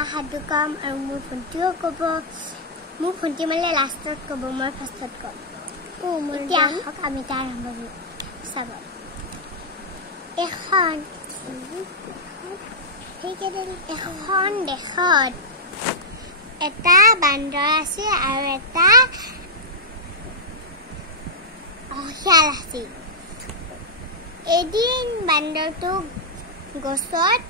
এটা সাধু কম আৰু মোৰ ভণ্টিও ক'ব মোৰ ভণ্টি মানে লাষ্টত ক'ব মই ফাৰ্ষ্টত ক'ম এতিয়া আহক আমি তাৰ আৰম্ভ কৰোঁ চাব এখন দেশত এটা বান্দৰ আছে আৰু এটা শিয়াল আছিল এদিন বান্দৰটো গছত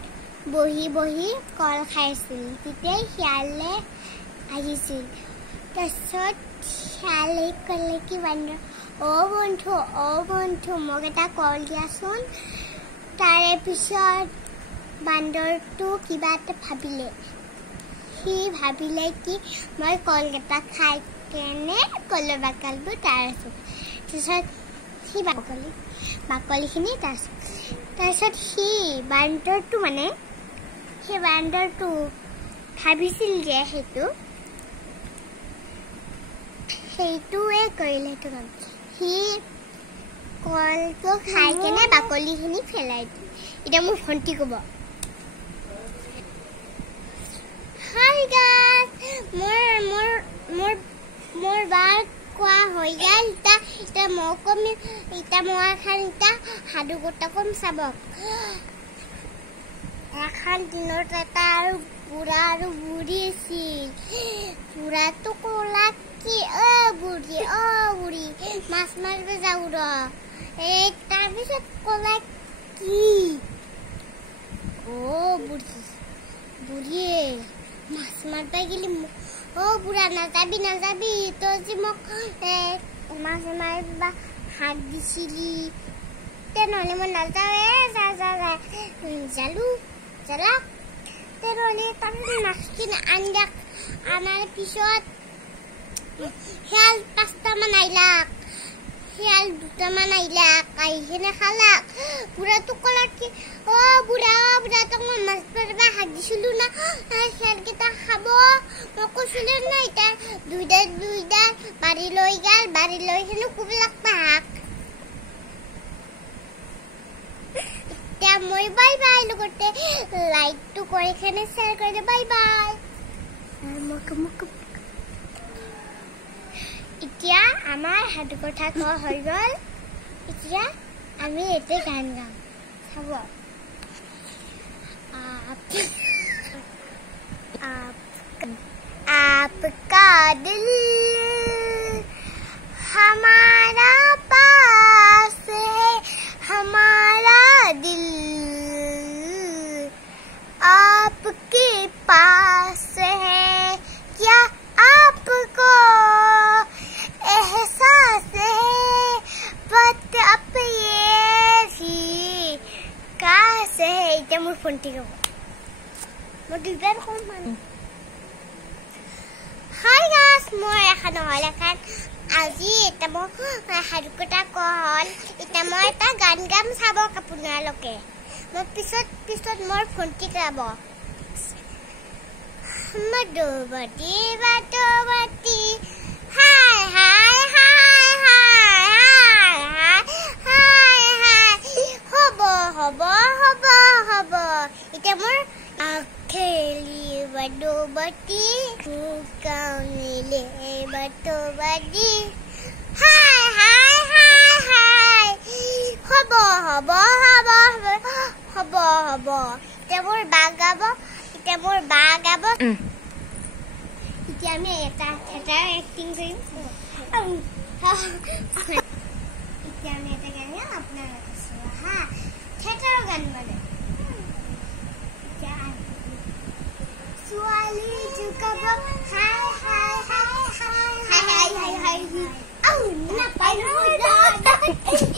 বহি বহি কল খাইছিল তেতিয়াই শিয়ালে আহিছিল তাৰপিছত শিয়ালে ক'লে কি বান্দৰ অ বন্ধু মোক এটা কল দিয়াচোন তাৰে পিছত বান্দৰটো কিবা এটা ভাবিলে সি ভাবিলে কি মই কলকেইটা খাই কেনে কলৰ বাকলিবোৰ তাৰ আছোঁ তাৰপিছত সি বাকলিখিনি তাৰপিছত সি বান্দৰটো মানে সেই বান্দৰটো ভাবিছিল যে সেইটোৱে কৰিলে সি কলটো খাই কেনে বাকলিখিনি পেলাই দিলে এতিয়া মোৰ ভণ্টি ক'ব হাই গাইজ মোৰ বাৰ কোৱা হৈ গ'ল এতিয়া মই কম এতিয়া মই এখন এতিয়া সাধু কথা কম চাবক এখন দিনত এটা আৰু বুঢ়া আৰু বুঢ়ী আছিল বুঢ়াটো ক'লা কি বুঢ়ী মাছ মাৰিব যাওঁ ৰ তাৰপিছত ক'লা কি বুঢ়ীয়ে মাছ মাৰিব গেলি বুঢ়া নাযাবি তই যে মোক মাছ মাৰিব হাত দিছিলি তেনেহ'লে মই নাযাওঁ জ্বালাক তেনেহ'লে তাৰপিছত মাছখিনি আনাৰ পিছত শিয়াল 5টামান আহিলাক শিয়াল 2টামান আহিলাক আহি কিনে খালাক বুঢ়াটো ক'লাক কি বুঢ়া তোক মই মাছ মাৰিব হাত দিছিলোঁ না শিয়ালকেইটা খাব মই কৈছিলোঁ না এতিয়া দুইডাল বাৰী লৈ কিনে কুবলাক পাহাক এতিয়া মই বাই লগতে লাইকটো কৰি কিনে শ্বেয়াৰ কৰি দিওঁ বাই এতিয়া আমাৰ সাধু কথা কোৱা হৈ গ'ল এতিয়া আমি এতে গান গাম চাব आपका दिल हमारा पास है हमारा दिल आपके पास है क्या आपको एहसास है बात अब ये भी काश है क्या मुझे फोनटी को मुझे डर कौन माने हाय गाइस মই এখন হলখান আজি এটা মই হাৰুকটা কল এটা মই এটা গান গাম চাব আপোনালোকে মই পিছত মোৰ ফোনটি গাব মধুবতী বাটবতী হাই হাই হাই হাই হাই হাই হব হব হব হব এটা মোৰ খেলি বাটবতী কাউনিলে বাটবতী হাই হাই হাই হাই হব হব হব হব হব এতিয়া মোৰ বা গাব এতিয়া আমি এটা এক্টিং কৰিম এতিয়া আমি এটা গান গাম আপোনালোকে হা থিয়েটাৰৰ গান মানে ছোৱালী জুকাব হাই হাই হাই হাই হাই হাই হাই নাপায়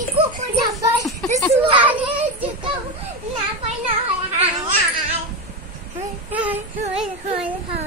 একো নাপায় ছোৱালী জুকাব নাপায় নহয় হাই হাই হাই হাই হাই